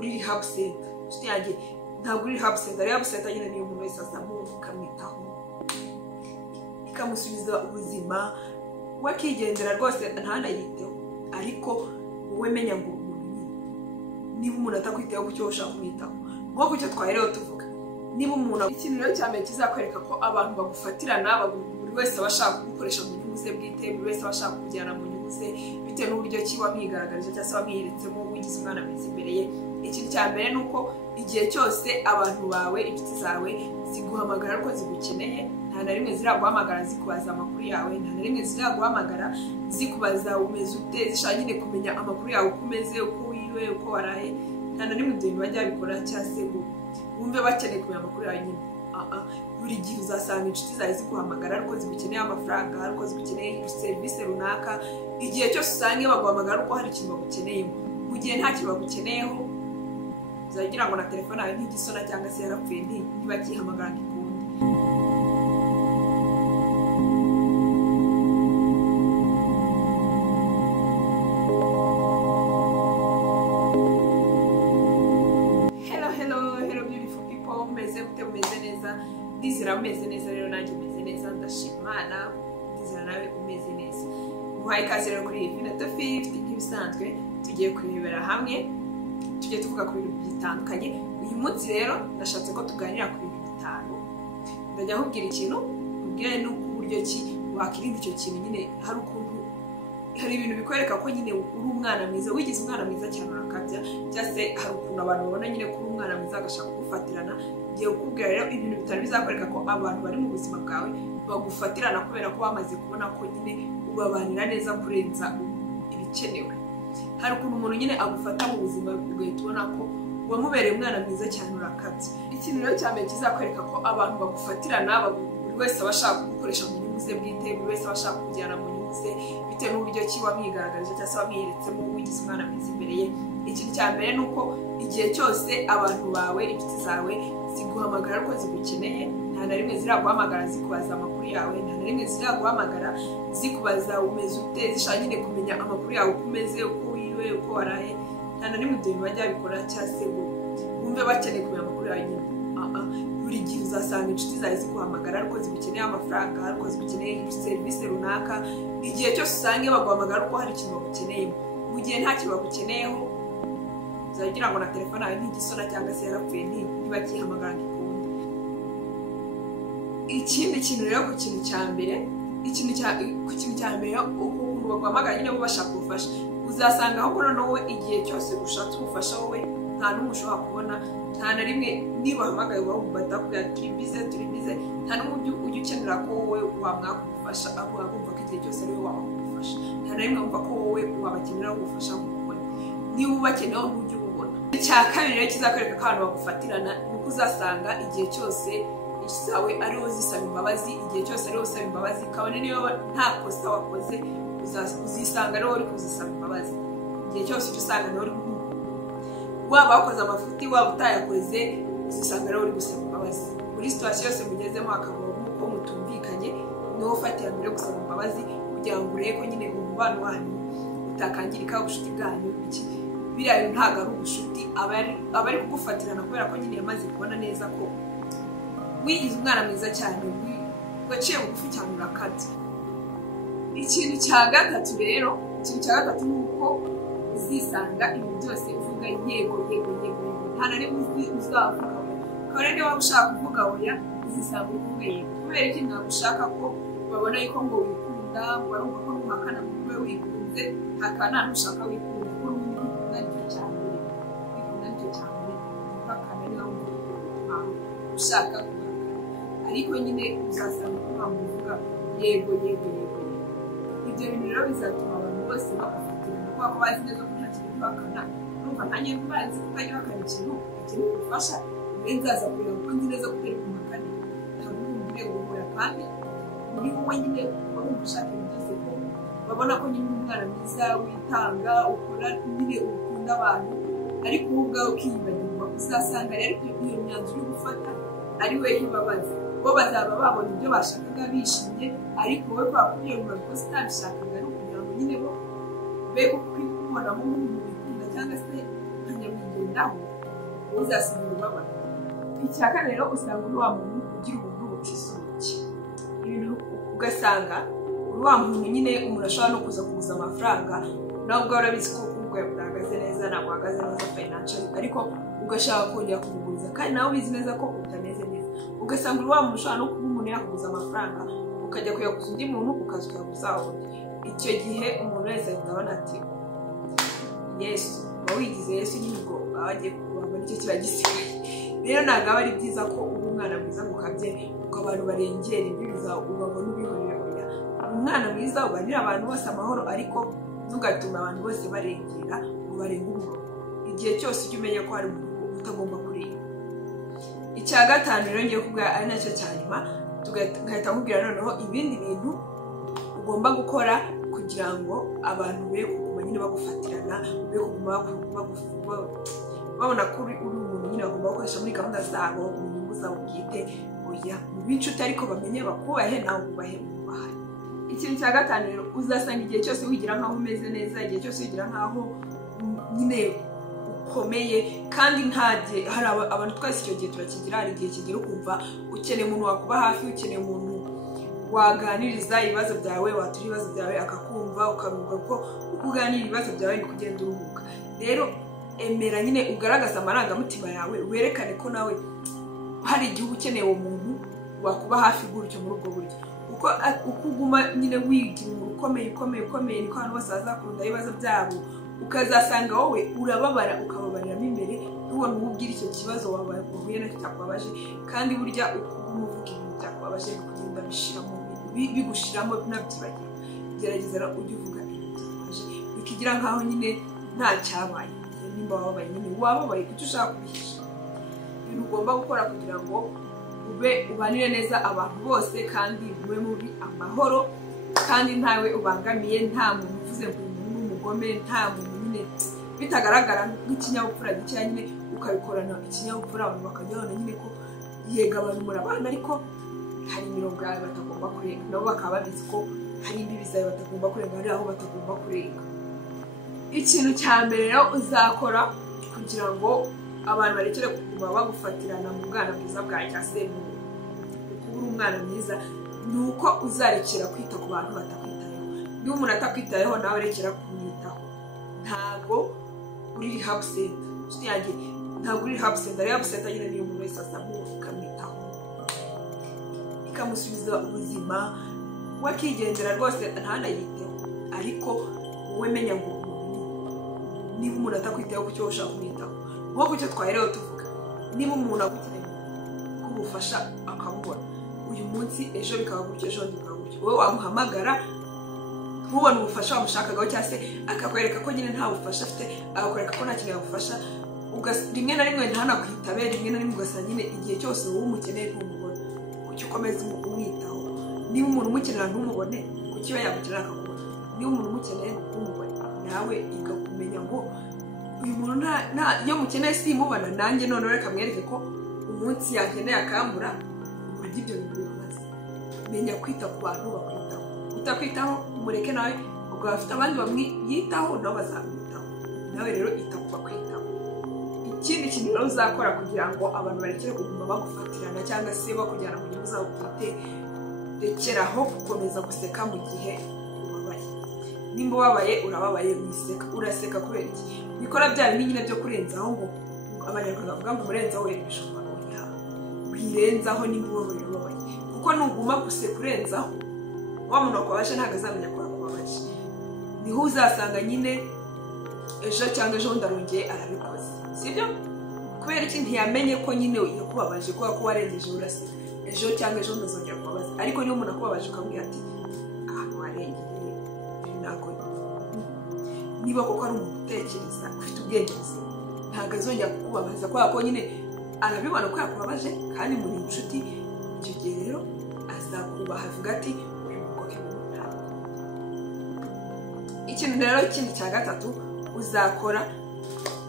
uri rehab center inshuti yanjye ntabwo uri rehab center nyine niyo umuntu wese azamu ukamwitaho ikamusubiza ubuzima wakigendera rwose ntanayiteho ariko wowe menya ngo niba umuntu atakwitaho ku cyo ushaka kumwitaho nko ku cyo twaherewe tuvuga niba umuntu ikintu rero cyane kizakwereka ko abantu bagufatirana buri wese abashaka kugukoresha mu nyungu ze bwite buri wese abashaka kujyana mu nyungu ze bitewe n'uburyo ki wamwigaragarije cyangwa se wamwiyeretsemo wigize umwana mwiza imbere ye. Ikintu cya mbere ni uko igihe cyose abantu bawe inshuti zawe ziguhamagara ariko zigukeneye nta na rimwe ziraguhamagara zikubaza amakuru yawe, nta na rimwe ziraguhamagara zikubaza umeze ute, zishaka nyine kumenya amakuru yawe uko umeze, uko wiriwe, uko waraye. Nta na rimwe ibyo bintu bajya babikora cyangwa se ngo wumve bakeneye kumenya amakuru yawe nyine. Buri gihe uzasanga inshuti zawe ziguhamagara ariko zigukeneye amafaranga, ariko zigukeneye serivisi runaka. Igihe cyose usanga baguhamagara ariko hari ikintu bagukeneyemo, mu gihe nta kintu bagukeneyeho uzagira ngo na telefone yawe ntigisona cyangwa se yarapfuye ntibakihamagara ngikundi. Hello beautiful people, meze neza, ndizera umeze neza, rero nanjye meze neza, ndashima Imana, ndizera nawe umeze neza. Muhaye ikaze rero kuri iyi video 50 nk'ibisanzwe tugiye kurebera hamwe, tugiye tuvuga ku bintu bitandukanye. Uyu munsi rero ndashatse ko tuganira ku bintu bitanu. Ndajya nkubwira ikintu ubwire n'uburyo ki wakirinda icyo kintu. Nyine hari ibintu bikwereka ko nyine uri umwana mwiza, wigize umwana mwiza cyane urakabya, cyangwa se hari ukuntu abantu babona nyine ko uri umwana mwiza agashaka kugufatirana. Ngiye kukubwira rero ibintu bitanu bizakwereka ko abantu bari mu buzima bwawe bagufatirana kubera ko bamaze kubona ko nyine ubabanira neza kurenza ibikenewe. Hari ukuntu umuntu nyine agufata mu buzima ugahita ubona ko wamubereye umwana mwiza cyane urakabye. Ikintu rero cya mbere kizakwereka ko abantu bagufatirana buri wese abashaka kugukoresha mu nyungu ze bwite, buri wese abashaka kujyana mu nyungu ze bitewe n'uburyo ki wamwigaragarije cyangwa se wamwiyeretsemo wigize umwana mwiza imbere ye. Ikintu cya mbere ni uko igihe cyose abantu bawe inshuti zawe ziguhamagara ariko zigukeneye nta na rimwe ziraguhamagara zikubaza amakuru yawe, nta na rimwe ziraguhamagara zikubaza umeze ute, zishaka nyine kumenya amakuru yawe uko umeze, uko wiriwe, uko waraye. Nta na rimwe ibyo bintu bajya babikora cyangwa se ngo wumve bakeneye kumenya amakuru yawe nyine. Buri gihe uzasanga inshuti zawe ziguhamagara ariko zigukeneye amafaranga, ariko zigukeneye serivisi runaka. Igihe cyose usanga baguhamagara ariko hari ikintu bagukeneyemo, mu gihe nta kintu bagukeneyeho uzagira ngo na telefone yawe ntigisona cyangwa se yarapfuye ntibakihamagara ngikundi. Ikindi kintu rero ku kintu cya mbere ukuntu baguhamagara nyine bo bashaka ubufasha, uzasanga ahubwo noneho wowe igihe cyose ushatse ubufasha wowe nta n'umwe ushobora kubona. Nta na rimwe niba uhamagaye batakubwira turi bize, nta n'umwe ujya ukenera ko wowe wamwaka ubufasha, ahubwo wumva ko igihe cyose ari wowe wabafasha. Nta na rimwe wumva ko wowe wabakenera ubufasha nk'ubona, niba ubakeneyeho ntujye ububona. Icya kabiri rero kizakwereka ko abantu bagufatirana ni uko uzasanga igihe cyose zawe ariwo zisaba imbabazi, igihe cyose ariwo usaba imbabazi, kabone niyo nta kosa wakoze uzisanga ariwo uri kuzisaba imbabazi. Igihe cyose usanga ariwo uri waba wakoze amafuti waba utayakoze uzisanga ariwo uri gusaba imbabazi. Muri situwasiyo yose mugezemo hakabura nk'uko mutumvikanye niwo ufatira mbere yo gusaba imbabazi kugira ngo urebe ko nyine umubano wanyu utakangirika, ubushuti bwanyu iki biriya bintu ntabwo ari ubushuti, aba ari kugufatirana kubera ko nyine yamaze kubona neza ko wigize umwana mwiza cyane, waciye bugufi cyane urakabye. Ikintu cya gatatu rero, ni uko uzisanga ibintu byose uvuga yego, nta na rimwe uzavuga oya. Kabone niba ushaka kuvuga oya uzisanga uvuga yego, kubera iki ntabwo ushaka ko babona yuko ngo wikunda, ngo barumva ko uhakana mu bwe wikunze, hakana ntushaka wikunda kuko wikunda nicyo cya mbere, uhakana niba wumva ushaka ariko nyine uzasanga ko bamuvuga yego. Ibyo bintu rero bizatuma abantu bose bagufatirana kubera ko bazi neza ko nta kintu bahakana. Urumva nanjye bazi ko utajya uhakana ikintu ubufasha, we nzaza kureba ko nzi neza ko utari kumakane, ntabwo umbwire guhura kandi muri wowe nyine uba wumva ushaka ibintu byose ko babona ko nyine umwana mwiza witanga, ukora nyine ukunda abantu, ariko wowe ubwawe ukiyibagirwa. Uzasanga rero iyo myanzuro uri gufata ari we ibabaza, bo bazaba babona ibyo bashakaga bishimye, ariko wowe bakubwiye ngo rwose utabishakaga ari ukugira ngo nyine bo be kubonamo nk'umuntu wikunda cyangwa se nkanyamwigendaho. uzasiga ububabare. Icya kane rero usanga uri wa muntu ugira ubuntu butisubuke, ibintu ugasanga uri wa muntu nyine umuntu ashobora no kuza kuguza amafaranga nawe ubwo urabizi ko ubwo bwahagaze neza ntabwo uhagaze neza financial, ariko ugashaka kongera kumuguriza kandi nawe ubizi neza ko utameze neza. Ugasanga uri wa muntu ushobora no kuba umuntu yakuguza amafaranga ukajya kuyaguza undi muntu ukaza ukayaguza undi. Icyo gihe umuntu wese ahita ati Yesu, uba wigize Yesu nyine ubwo baba bagiye kubona nicyo kiba gisigaye. Rero ntabwo aba ari byiza ko uba umwana mwiza ngo ukabye ngo abantu barengere imbibi zawe ubabona ubihorera. Umwana mwiza ubanira abantu bose amahoro, ariko ntugatume abantu bose barengera ngo barenge umurongo. Igihe cyose ujye umenya ko hari umuntu utagomba kurenga. Icya gatanu rero ngiye kuvuga ari nacyo cya nyuma, tugahita nkubwira noneho ibindi bintu ugomba gukora kugira ngo abantu be kuguma nyine bagufatirana, be kuguma babona ko uri umuntu nyine bagomba gukoresha muri gahunda zabo, mu nyungu zabo bwite. Oya, mu b'inshuti ariko bamenye bakubahe nawe ubahe mubahe. Ikintu cya gatanu rero uzasanga igihe cyose wigira nkaho umeze neza, igihe cyose wigira nkaho nyine ukomeye, kandi ntagiye hari abantu twese icyo gihe turakigira. Hari igihe kigera ukumva ukeneye umuntu wakuba hafi, ukeneye umuntu waganiriza ibibazo byawe, watura ibibazo byawe akakumva, ukavuga ko uko uganira ibibazo byawe ni kugenda uruhuka. Rero emera nyine ugaragaza amarangamutima yawe, werekane ko nawe hari igihe ukeneye uwo muntu wakuba hafi gutyo muri ubwo buryo. Uko uguma nyine wigira umuntu ukomeye niko abantu bose bazakunda ibibazo byabo, ukazasanga wowe urababara ukababariramo imbere, ntubone uwo ubwira icyo kibazo wahuye nacyo cyakubabaje. Kandi burya umuvuga ibintu byakubabaje kugenda bishiramo bigushiramo nabyibagira. Gerageza ujye uvuga ibintu byakubabaje bikigira nkaho nyine nta cyabaye. Nimba wababaye nyine wababaye kuko ushaka kubihisha. Ibintu ugomba gukora kugira ngo ubanire neza abantu bose kandi ube muri amahoro, kandi ntawe ubangamiye, nta muntu uvuze ngo uyu muntu n'umugome, nta muntu nyine bitagaragara nk'ikinyabupfura gikeya, nyine ukabikorana ikinyabupfura abantu bakajyana nyine ko yega abantu murabana, ariko hari imirongo yawe batagomba kurenga, nabo bakaba babizi ko hari imbibi zawe batagomba kurenga, hari aho batagomba kurenga. Ikintu cya mbere rero uzakora kugira ngo abantu barekere kuguma bagufatirana mu bwana bwiza bwawe cyangwa se mu kubura umwana mwiza, ni uko uzarekera kwita ku bantu batakwitayeho. Niba umuntu atakwitayeho nawe rekera kumwitaho. Ntabwo uri rehab center, ntabwo uri rehab center. Rehab center nyine niyo umuntu wese asabwa ukamwitaho, ikamusubiza ubuzima, wakigendera rwose ntanayiteho. Ariko wowe menya ngo niba umuntu atakwitayeho ku cyo ushaka kumwitaho, nko ku cyo twaherewe tuvuga, niba umuntu agukeneye kubufasha akabubona uyu munsi, ejo bikaba gutyo, ejo bikaba gutyo, wowe wamuhamagara ntubone ubufasha wamushakagaho, cyangwa se akakwereka ko nyine nta bufasha afite, akakwereka ko nta kintu yagufasha, rimwe na rimwe ntanakwitabe, rimwe na rimwe ugasanga nyine igihe cyose wowe umukeneye ntumubone. Kuki ukomeza umwitaho? Niba umuntu umukenera ntumubone, kuki we yagukenera akakubona? Niba umuntu umukeneye ntumubone, nawe igakumenya ngo uyu muntu iyo mukeneye simubona, nanjye none reka mwereke ko umunsi yakeneye akambura. Uburyo ibyo bintu bimaze menya kwita ku bantu bakwitaho. Utakwitaho umureke nawe, ubwo bafite abandi bamwitaho nabo bazamwitaho. Nawe rero ita ku bakwitaho. Ikindi kintu rero uzakora kugira ngo abantu barekere kuguma bagufatirana cyangwa se bakujyana mu nyungu zabo bwite, rekeraho gukomeza guseka mu gihe ubabaye. Nimba ubabaye urababaye, wiseka, uraseka kubera iki? Bikora bya bindi nyine byo kurenzaho, ngo abanyarwanda bavuga ngo umurenzaho werekeje umubano. Wirenzaho nimba ubabaye, kuko nuguma guseka urenzaho, wa muntu wakubabaje ntabwo azamenya ko wakubabaje. Niho uzasanga nyine ejo cyangwa ejo bundi arongeye arabikoze, sibyo? Kubera iki? Ntiyamenye ko nyine yakubabaje kubera ko warengeje uraseka. Ejo cyangwa ejo bundi azongera kubabaza. Ariko niba umuntu akubabaje ukamubwira ati ahantu warengeye ntabwo, niba koko ari umuntu utekereza ufite ubwenge buzima, ntabwo azongera kukubabaza kubera ko nyine arabibona ko yakubabaje kandi muri inshuti. Icyo gihe rero azakubaha, avuga ati uyu mukobwa ntabwo. Ikintu rero kindi cya gatatu uzakora,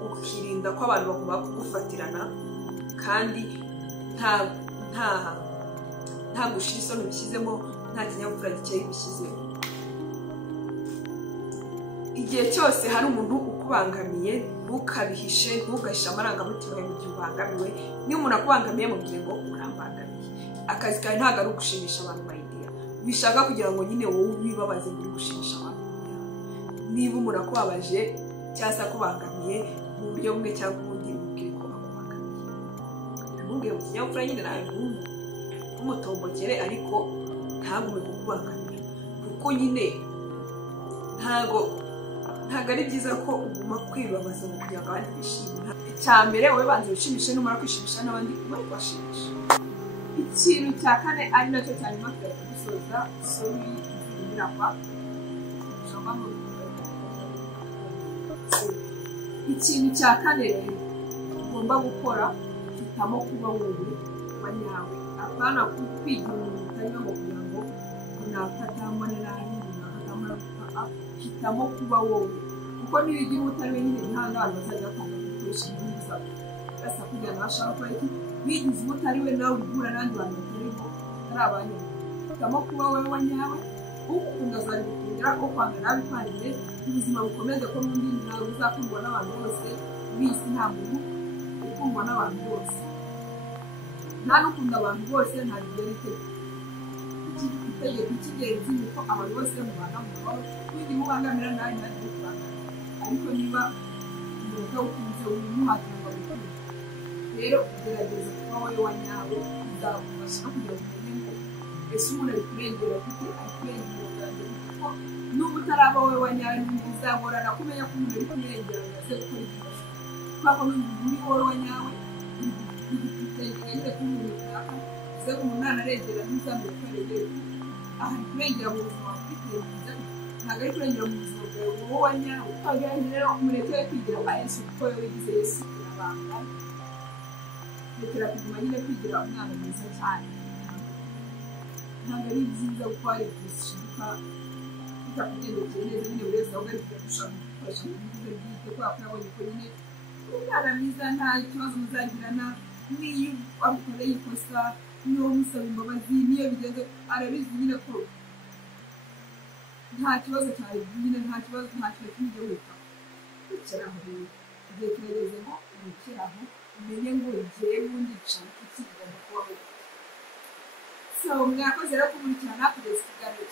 ukirinda ko abantu bagomba kugufatirana kandi nta gushira isoni bishyizemo, nta kinyabupfura gikeye bishyizemo. igihe cyose hari umuntu ukubangamiye ntukabihishe, ntugashyire amarangamutima yawe mu gihe ubangamiwe. niba umuntu akubangamiye mubwire ngo urambangamiye. akazi kawe ntabwo ari ugushimisha abantu bayidiya bishaka kugira ngo nyine wowe wibabaze muri gushimisha abantu. niba umuntu akubabaje cyangwa se akubangamiye mu buryo bumwe cyangwa ubundi mubwire ko akubangamiye. ntubwire mu kinyabupfura nyine nawe ntumutombokere ariko ntagume kukubangamira kuko nyine ntago ari byiza ko uguma kwibabaza mu kugira ngo abandi bishime. icya mbere wowe banza wishimishe, numara kwishimisha n'abandi uguma kubashimisha. ikintu cya kane ari nacyo cya nyuma tugahita dusoza isomo ry'imirakwa. ikintu cya kane rero ugomba gukora, hitamo kuba wowe wa nyawe, apana kwigira umuntu utari wo kugira ngo runaka atambone nabi, runaka atambone gutaka. hitamo kuba wowe kuko niyo ugira utari we nyine ntihanga abantu bazajya kwanga gukoresha neza basa kugira ngo bashaka ko iki wigize utari we nawe uhura n'andi bantu batarimo ari abantu. hitamo kuba wowe wa nyawe, ukunda azabikundira, ukwanga nabi kwangire, ubuzima bukomeze ko n'undi ntawe uzakundwa n'abantu bose bisi, nta muntu ukundwa n'abantu bose, nta n'ukunda abantu bose, nta gihe itegeko cy'ingenzi ni uko abantu bose mubana mu mahoro, n'indi mubangamira nawe ntari kubangamira. ariko niba umuntu ukunze wimuhatira ngo abikore, rero ugerageza kuba wowe wa nyawe, bizagufasha no kugira ngo umenye ngo ese umuntu ari kurengera kuko ari kurengera ubwanjye, kuko n'ubu utaraba wowe wa nyawe bizagorana kumenya ko umuntu ari kurengera ngo aze gukora ikibazo. kubera ko muri wowe wa nyawe bigutegeka nyine ko umuntu runaka uze umuntu arengera ntuzamenya ko arengera. aha ari kurengera mu buzima bw'iterambere, ntabwo ari kurengera mu buzima bwawe wowe wa nyawe. rero mureke kwigira ba Yesu kuko wowe wigize Yesu urabanga. rekera kuguma nyine kwigira umwana mwiza cyane, ntabwo ari byiza kuko hari igihe ushiduka bitakugendekeye neza, nyine buri wese ahubwo ari kujya gushaka gukoresha mu bivuze bwite kubera ko yabonye ko nyine umwana mwiza nta kibazo muzagirana. n'iyo amukoreye ikosa, niyo musaba imbabazi, niyo bigenze arabizi nyine ko nta kibazo cyari nyine, nta kibazo, nta kintu kimwe wita ukiraho. rero igihe kirageze ngo ukiraho umenye ngo ugiye wundi nshaka iki kigomba kubaho. so mwakoze rero kumurikirana kugeza ikiganiro